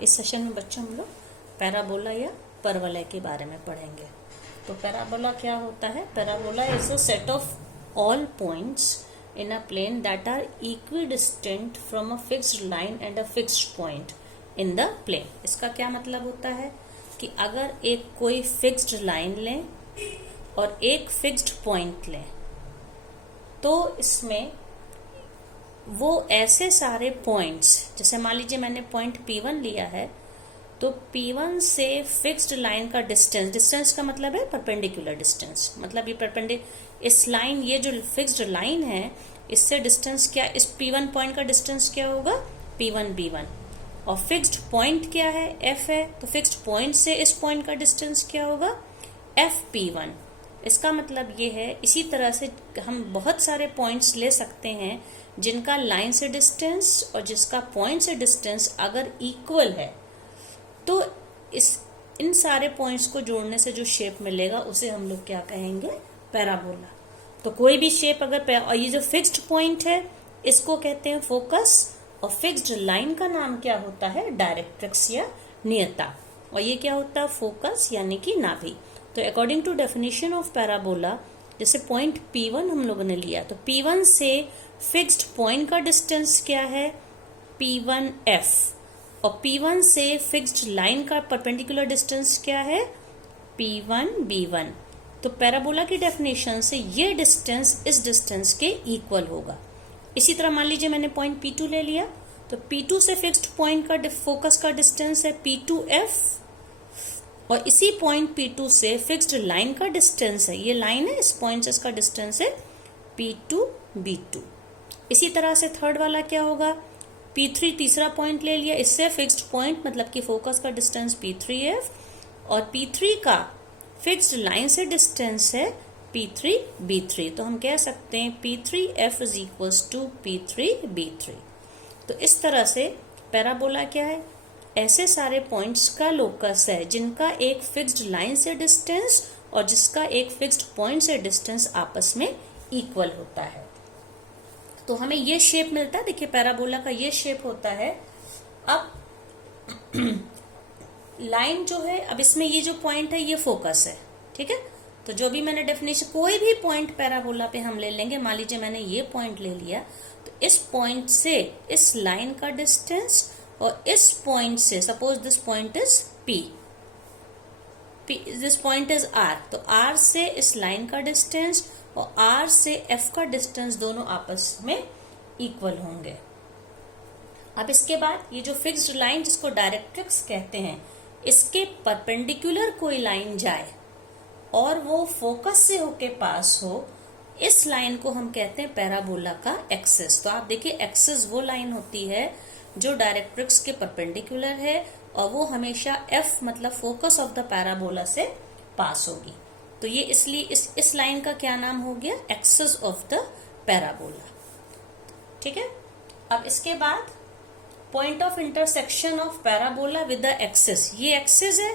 इस सेशन में बच्चों हम लोग पैराबोला या परवलय के बारे में पढ़ेंगे। तो पैराबोला क्या होता है? Parabola is a set of all points in a plane that are equidistant from a fixed line and a fixed point in the plane. इसका क्या मतलब होता है कि अगर एक कोई फिक्स्ड लाइन लें और एक फिक्स्ड पॉइंट लें तो इसमें वो ऐसे सारे पॉइंट्स, जैसे मान लीजिए मैंने पॉइंट P1 लिया है, तो P1 से फिक्स्ड लाइन का डिस्टेंस का मतलब है परपेंडिकुलर डिस्टेंस, मतलब ये इस लाइन, ये जो फिक्स्ड लाइन है इससे डिस्टेंस क्या, इस P1 पॉइंट का डिस्टेंस क्या होगा? P1 B1। और फिक्स्ड पॉइंट क्या है? F है, तो फिक्स्ड पॉइंट से इस पॉइंट का डिस्टेंस क्या होगा? FP1। इसका मतलब ये है, इसी तरह से हम बहुत सारे पॉइंट्स ले सकते हैं जिनका लाइन से डिस्टेंस और जिसका पॉइंट से डिस्टेंस अगर इक्वल है, तो इन सारे पॉइंट्स को जोड़ने से जो शेप मिलेगा उसे हम लोग क्या कहेंगे? पैराबोला। तो कोई भी शेप अगर, और ये जो फिक्स्ड पॉइंट है इसको कहते हैं फोकस, और फिक्स्ड लाइन का नाम क्या होता है? डायरेक्ट्रिक्स या नियता। और ये क्या होता है? फोकस यानी कि नाभि। तो according to definition of parabola, जैसे पॉइंट P1 हम लोगों ने लिया, तो P1 से फिक्स्ड पॉइंट का डिस्टेंस क्या है? P1F। और P1 से फिक्स्ड लाइन का परपेंडिकुलर डिस्टेंस क्या है? P1 B1। तो पैराबोला की डेफिनेशन से ये डिस्टेंस इस डिस्टेंस के इक्वल होगा। इसी तरह मान लीजिए मैंने पॉइंट P2 ले लिया, तो P2 से फिक्स्ड पॉइंट का फोकस का डिस्टेंस है P2F, और इसी पॉइंट P2 से फिक्स्ड लाइन का डिस्टेंस है, ये लाइन है, इस पॉइंट से इसका डिस्टेंस है P2 B2। इसी तरह से थर्ड वाला क्या होगा? P3 तीसरा पॉइंट ले लिया, इससे फिक्स्ड पॉइंट मतलब कि फोकस का डिस्टेंस P3F, और P3 का फिक्स्ड लाइन से डिस्टेंस है P3 B3। तो हम कह सकते हैं P3F is equals to P3 B3। तो इस तरह से पैराबोला क्या है? ऐसे सारे पॉइंट्स का लोकस है जिनका एक फिक्स्ड लाइन से डिस्टेंस और जिसका एक फिक्स्ड पॉइंट से डिस्टेंस आपस में इक्वल होता है। तो हमें ये शेप मिलता है। देखिए पैराबोला का ये शेप होता है। अब लाइन जो है, अब इसमें ये जो पॉइंट है ये फोकस है, ठीक है। तो जो भी मैंने डेफिनेशन, कोई भी पॉइंट पैराबोला पे हम ले लेंगे, मान लीजिए मैंने ये पॉइंट ले लिया, तो इस पॉइंट से इस लाइन का डिस्टेंस और इस पॉइंट से, suppose this point is P, this point is R, तो R से इस लाइन का डिस्टेंस और R से F का डिस्टेंस दोनों आपस में इक्वल होंगे। अब इसके बाद ये जो फिक्स्ड लाइन जिसको डायरेक्ट्रिक्स कहते हैं, इसके परपेंडिकुलर कोई लाइन जाए और वो फोकस से होके पास हो, इस लाइन को हम कहते हैं पैराबोला का एक्सिस। तो आप देखिए एक्सिस वो लाइन होती है जो डायरेक्ट्रिक्स के परपेंडिकुलर है और वो हमेशा F मतलब फोकस ऑफ द पैराबोला से पास होगी। तो ये इसलिए इस लाइन का क्या नाम हो गया? एक्सिस ऑफ द पैराबोला, ठीक है। अब इसके बाद point of intersection of parabola with the axis, ये एक्सिस है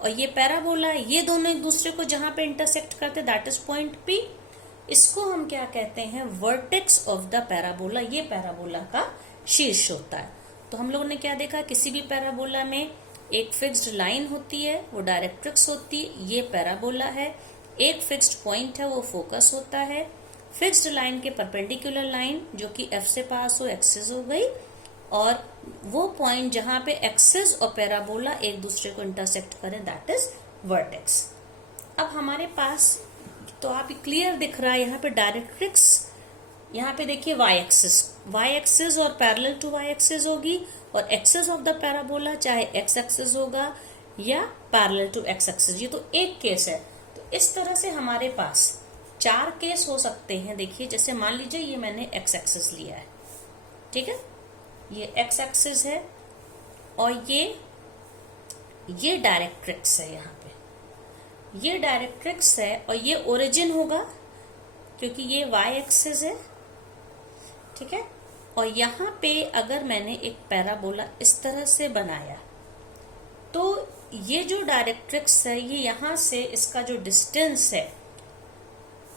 और ये पैराबोला है, ये दोनों एक दूसरे को जहां पे इंटरसेक्ट करते दैट इज पॉइंट P। इसको हम क्या कहते हैं? Vertex of the parabola. ये पैराबोला का शीर्ष होता है। तो हम लोगों ने क्या देखा? किसी भी पैराबोला में एक फिक्स्ड लाइन होती है, वो डायरेक्ट्रिक्स होती है, ये पैराबोला है। एक फिक्स्ड पॉइंट है, वो फोकस होता है। फिक्स्ड लाइन के परपेंडिकुलर लाइन जो कि F से पास हो, एक्सिस हो गई, और वो पॉइंट जहां पे एक्सिस और पैराबोला एक दूसरे को इंटरसेक्ट करें दैट इज वर्टेक्स। अब हमारे पास, तो आप क्लियर दिख रहा है यहाँ पे डायरेक्ट्रिक्स, यहाँ पे देखिए y एक्सिस और पैरेलल टू y एक्सिस होगी, और एक्सिस ऑफ द पैराबोला चाहे x एक्सिस होगा या पैरेलल टू x एक्सिस। ये तो एक केस है। तो इस तरह से हमारे पास 4 केस हो सकते हैं। देखिए जैसे मान लीजिए ये मैंने x एक्सिस लिया है, ठीक है, ये x एक्सिस है और ये डायरेक्ट्रिक्स है, यहाँ पे ये डायरेक्ट्रिक्स है और ये ओरिजिन होगा क्योंकि ये y एक्सिस है, ठीक है। और यहाँ पे अगर मैंने एक पैराबोला इस तरह से बनाया, तो ये जो डायरेक्ट्रिक्स है, ये यहाँ से इसका जो डिस्टेंस है,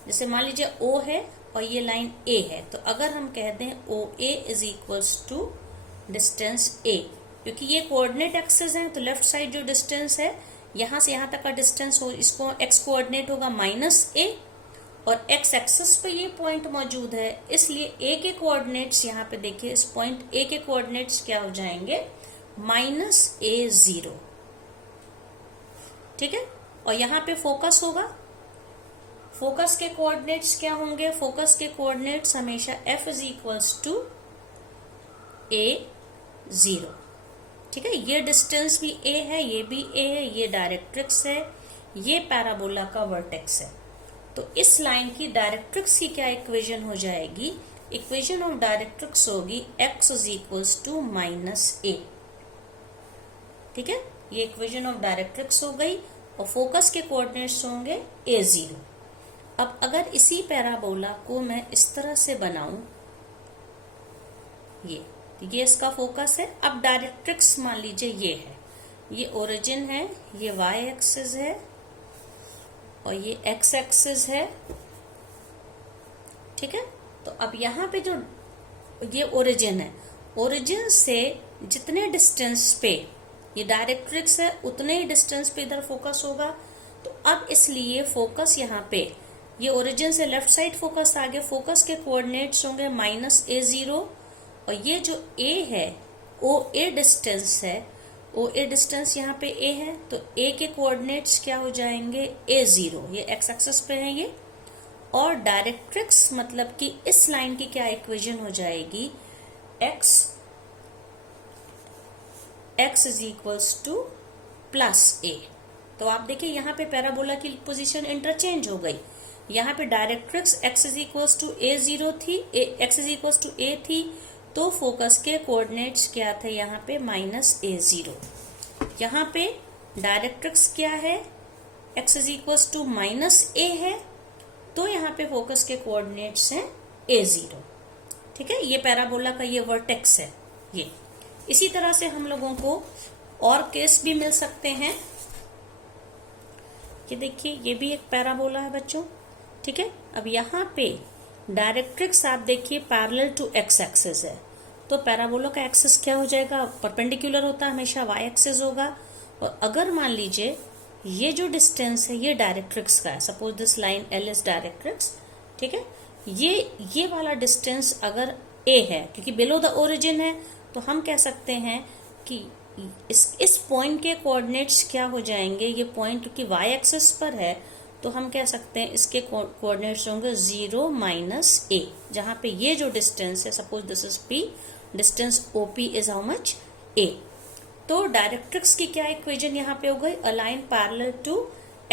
जैसे मान लीजिए O है और ये लाइन A है, तो अगर हम कह दें OA is equals to distance A, क्योंकि ये कोऑर्डिनेट एक्सिस है, तो लेफ्ट साइड जो डिस्टेंस है यहां से यहां तक का डिस्टेंस हो, इसको एक्स कोऑर्डिनेट होगा -a, और एक्स एक्सिस पे ये पॉइंट मौजूद है, इसलिए a के कोऑर्डिनेट्स यहाँ पे देखिए, इस पॉइंट a के कोऑर्डिनेट्स क्या हो जाएंगे, -a0, ठीक है। और यहाँ पे फोकस होगा, फोकस के कोऑर्डिनेट्स क्या होंगे, फोकस के कोऑर्डिनेट्स हमेशा f is equals to a0, ठीक है। ये डिस्टेंस भी a है, ये भी a है, ये डायरेक्ट्रिक्स है, ये पैराबोला का वर्टेक्स है। तो इस लाइन की डायरेक्ट्रिक्स की क्या इक्वेशन हो जाएगी, इक्वेशन ऑफ डायरेक्ट्रिक्स होगी x is equals to -a, ठीक है। ये इक्वेशन ऑफ डायरेक्ट्रिक्स हो गई, और फोकस के कोऑर्डिनेट्स होंगे a0। अब अगर इसी पैराबोला को मैं इस तरह से बनाऊं, ये इसका फोकस है। अब डायरेक्ट्रिक्स मान लीजिए ये है, ये ओरिजिन है, ये y एक्सिस है और ये x एक्सिस है, ठीक है। तो अब यहाँ पे जो ये ओरिजिन है, ओरिजिन से जितने डिस्टेंस पे ये डायरेक्ट्रिक्स है उतने ही डिस्टेंस पे इधर फोकस होगा। तो अब इसलिए फोकस यहाँ पे, ये ओरिजिन से लेफ्ट साइड फोकस आ गया, फोकस के कोऑर्डिनेट्स होंगे -a0, और ये जो a है OA डिस्टेंस है, OA डिस्टेंस यहाँ पे a है, तो a के कोऑर्डिनेट्स क्या हो जाएंगे, a0, ये x एक्सिस पे है ये। और डायरेक्ट्रिक्स मतलब कि इस लाइन की क्या इक्वेशन हो जाएगी, x is equals to +a। तो आप देखिए यहाँ पे पैराबोला की पोजीशन इंटरचेंज हो गई, यहाँ पे directrix x is equals to a0 थी, x is equals to a थी, तो फोकस के कोऑर्डिनेट्स क्या थे यहाँ पे -a0। यहाँ पे डायरेक्ट्रिक्स क्या है, x is equals to -a है, तो यहाँ पे फोकस के कोऑर्डिनेट्स हैं a0, ठीक है। ये पैराबोला का ये वर्टेक्स है ये। इसी तरह से हम लोगों को और केस भी मिल सकते हैं। ये देखिए, ये भी एक पैराबोला है बच्चों, ठीक है। अब यहाँ पे डायरेक्ट्रिक्स आप देखिए पैरेलल टू x एक्सिस है, तो पैराबोला का एक्सिस क्या हो जाएगा, परपेंडिकुलर होता है हमेशा, y एक्सिस होगा। और अगर मान लीजिए ये जो डिस्टेंस है ये डायरेक्ट्रिक्स का है, suppose this line L is directrix, ठीक है। ये वाला डिस्टेंस अगर a है, क्योंकि बिलो द ओरिजिन है, तो हम कह सकते हैं कि इस पॉइंट के कोऑर्डिनेट्स क्या हो जाएंगे, ये पॉइंट क्योंकि y एक्सिस पर है, तो हम कह सकते हैं इसके कोऑर्डिनेट्स होंगे 0 - a, जहां पे ये जो डिस्टेंस है, suppose this is p, distance OP is how much, a। तो डायरेक्ट्रिक्स की क्या इक्वेशन यहाँ पे हो गई, a line parallel to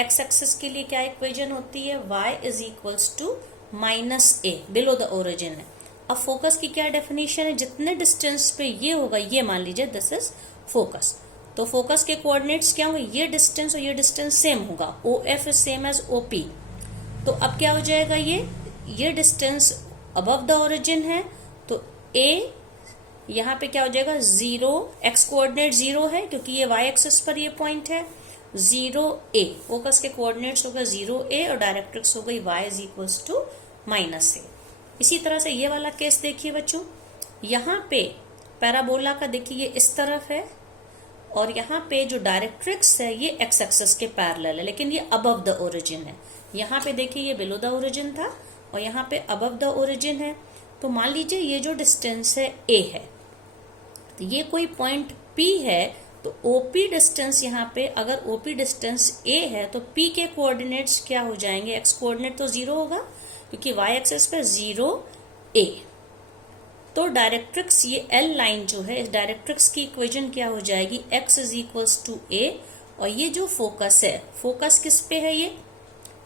x axis के लिए क्या इक्वेशन होती है, y is equals to -a, below the origin है। अब फोकस की क्या डेफिनेशन है, जितने डिस्टेंस पे ये होगा, ये मान लीजिए दिस इज फोकस, तो फोकस के कोऑर्डिनेट्स क्या होंगे, ये डिस्टेंस और ये डिस्टेंस सेम होगा, OF is same as OP। तो अब क्या हो जाएगा, ये डिस्टेंस अबव द ओरिजिन है, तो A यहाँ पे क्या हो जाएगा 0, x कोऑर्डिनेट 0 है क्योंकि ये y एक्सिस पर ये पॉइंट है, 0a, फोकस के कोऑर्डिनेट्स होगा 0a, और डायरेक्ट्रिक्स हो गई y is equals to -a। इसी तरह से ये वाला केस देखिए बच्चों, यहाँ पे पैराबोला का देखिए ये इस तरफ है, और यहाँ पे जो डायरेक्ट्रिक्स है ये x एक्सिस के पैरेलल है, लेकिन ये अबव द ओरिजिन है। यहाँ पे देखिए ये बिलो द ओरिजिन था, और यहाँ पे अबव द ओरिजिन है। तो मान लीजिए ये जो डिस्टेंस है a है, तो ये कोई पॉइंट P है, तो OP डिस्टेंस यहाँ पे, अगर OP डिस्टेंस a है तो P के कोऑर्डिनेट्स क्या हो जाएंगे, x कोऑर्डिनेट तो 0 होगा क्योंकि y एक्सिस पे 0a। तो डायरेक्ट्रिक्स ये L लाइन जो है, इस डायरेक्ट्रिक्स की इक्वेशन क्या हो जाएगी, x is equals to a, और ये जो फोकस है, फोकस किस पे है, ये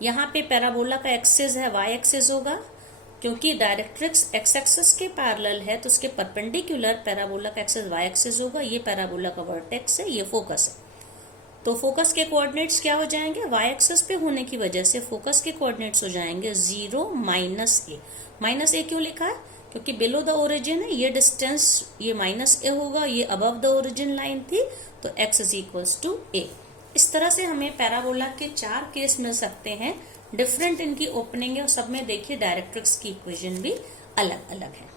यहाँ पे पैराबोला का एक्सिस है, y एक्सिस होगा, क्योंकि डायरेक्ट्रिक्स x एक्सिस के पैरेलल है, तो उसके परपेंडिकुलर पैराबोला का एक्सिस y एक्सिस होगा। ये पैराबोला का वर्टेक्स है, ये फोकस है। तो फोकस के कोऑर्डिनेट्स क्या हो जाएंगे, y एक्सिस पे होने की वजह से फोकस के कोऑर्डिनेट्स हो जाएंगे 0 - a क्यों लिखा है, क्योंकि बिलो द ओरिजिन है, ये डिस्टेंस ये -a होगा, ये अबव द ओरिजिन लाइन थी, तो x is equals to a। इस तरह से हमें पैराबोला के 4 केस मिल सकते हैं, डिफरेंट इनकी ओपनिंग है, और सब में देखिए डायरेक्ट्रिक्स की इक्वेशन भी अलग अलग है।